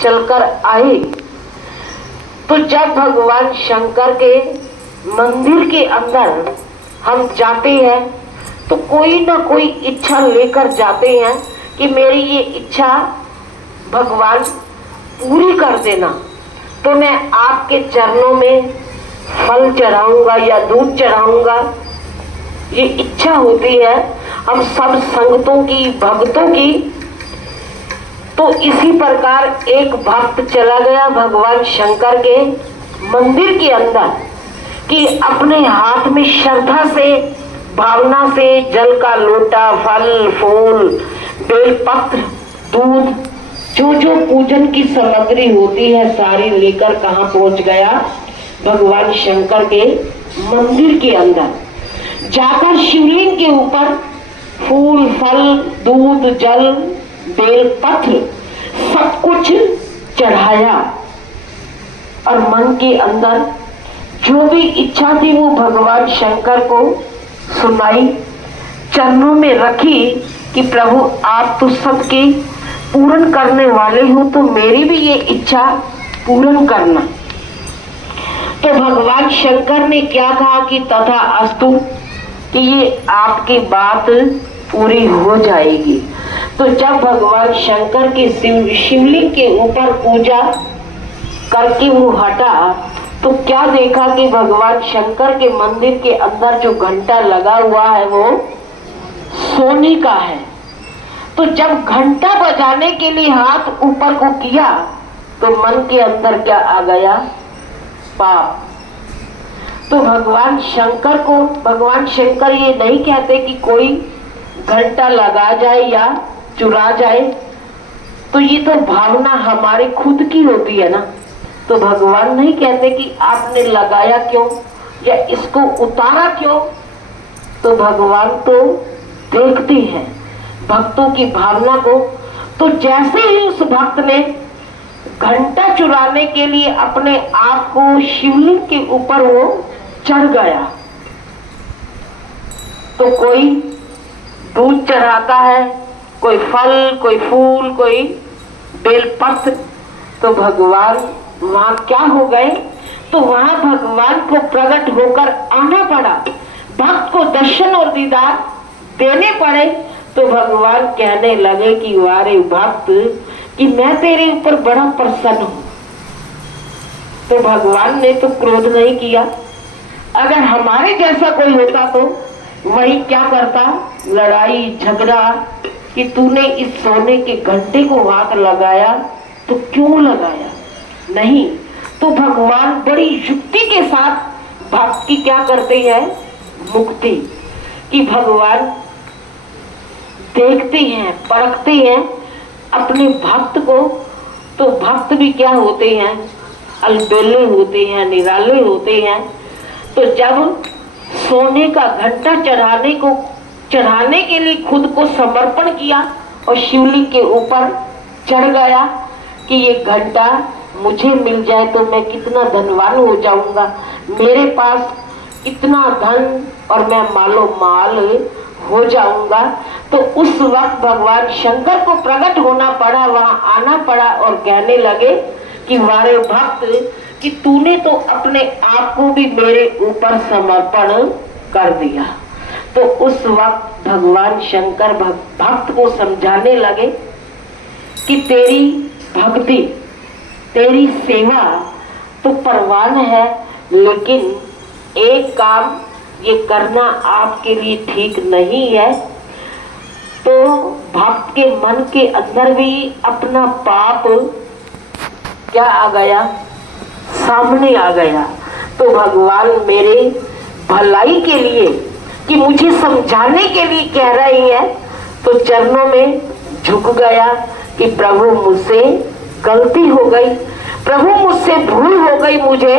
चलकर आए तो जब भगवान शंकर के मंदिर के अंदर हम जाते हैं तो कोई ना कोई इच्छा लेकर जाते हैं कि मेरी ये इच्छा भगवान पूरी कर देना। तो मैं आपके चरणों में फल चढ़ाऊंगा या दूध चढ़ाऊंगा, ये इच्छा होती है हम सब संगतों की, भक्तों की। तो इसी प्रकार एक भक्त चला गया भगवान शंकर के मंदिर के अंदर कि अपने हाथ में श्रद्धा से, भावना से जल का लोटा, फल फूल, बेलपत्र, दूध, जो जो पूजन की सामग्री होती है सारी लेकर कहाँ पहुंच गया? भगवान शंकर के मंदिर के अंदर जाकर शिवलिंग के ऊपर फूल, फल, दूध, जल, बेलपत्र सब कुछ चढ़ाया और मन के अंदर जो भी इच्छा थी वो भगवान शंकर को सुनाई, चरणों में रखी कि प्रभु आप तो सबकी पूर्ण करने वाले हो, तो मेरी भी ये इच्छा पूर्ण करना। तो भगवान शंकर ने क्या कहा कि तथा अस्तु, कि ये आपकी बात पूरी हो जाएगी। तो जब भगवान शंकर के शिवलिंग के ऊपर पूजा करके वो हटा तो क्या देखा कि भगवान शंकर के मंदिर के अंदर जो घंटा लगा हुआ है वो सोने का है। तो जब घंटा बजाने के लिए हाथ ऊपर को किया तो मन के अंदर क्या आ गया? पाप। तो भगवान शंकर ये नहीं कहते कि कोई घंटा लगा जाए या चुरा जाए, तो ये तो भावना हमारी खुद की होती है ना। तो भगवान नहीं कहते कि आपने लगाया क्यों या इसको उतारा क्यों। तो भगवान तो देखते हैं भक्तों की भावना को। तो जैसे ही उस भक्त ने घंटा चुराने के लिए अपने आप को शिवलिंग के ऊपर वो चढ़ गया, तो कोई दूध चढ़ाता है, कोई फल, कोई फूल, कोई बेलपत्र। तो भगवान वहां क्या हो गए? तो वहां भगवान को प्रकट होकर आना पड़ा, भक्त को दर्शन और दीदार देने पड़े। तो भगवान कहने लगे कि वारे भक्त, कि मैं तेरे ऊपर बड़ा प्रसन्न हूं। तो भगवान ने तो क्रोध नहीं किया। अगर हमारे जैसा कोई होता तो वही क्या करता? लड़ाई झगड़ा कि तूने इस सोने के घंटे को हाथ लगाया तो क्यों लगाया? नहीं। तो भगवान बड़ी युक्ति के साथ भक्त की क्या करते हैं? मुक्ति। कि भगवान देखते हैं, परखते हैं अपने भक्त को। तो भक्त भी क्या होते हैं? अलबेले होते हैं, निराले होते हैं। तो जब सोने का घंटा चढ़ाने के लिए खुद को समर्पण किया और शिवलिंग के ऊपर चढ़ गया कि ये घंटा मुझे मिल जाए तो मैं कितना धनवान हो जाऊंगा, मेरे पास कितना धन और मैं मालो माल हो जाऊंगा। तो उस वक्त भगवान शंकर को प्रकट होना पड़ा, वहां आना पड़ा और कहने लगे कि वारे भक्त, कि तूने तो अपने आप को भी मेरे ऊपर समर्पण कर दिया। तो उस वक्त भगवान शंकर भक्त को समझाने लगे कि तेरी भक्ति, तेरी सेवा तो परवान है, लेकिन एक काम ये करना आपके लिए ठीक नहीं है। तो भक्त के मन के अंदर भी अपना पाप क्या आ गया? सामने आ गया। तो भगवान मेरे भलाई के लिए, कि मुझे समझाने के लिए कह रही है, तो चरणों में झुक गया कि प्रभु मुझसे गलती हो गई, प्रभु मुझसे भूल हो गई, मुझे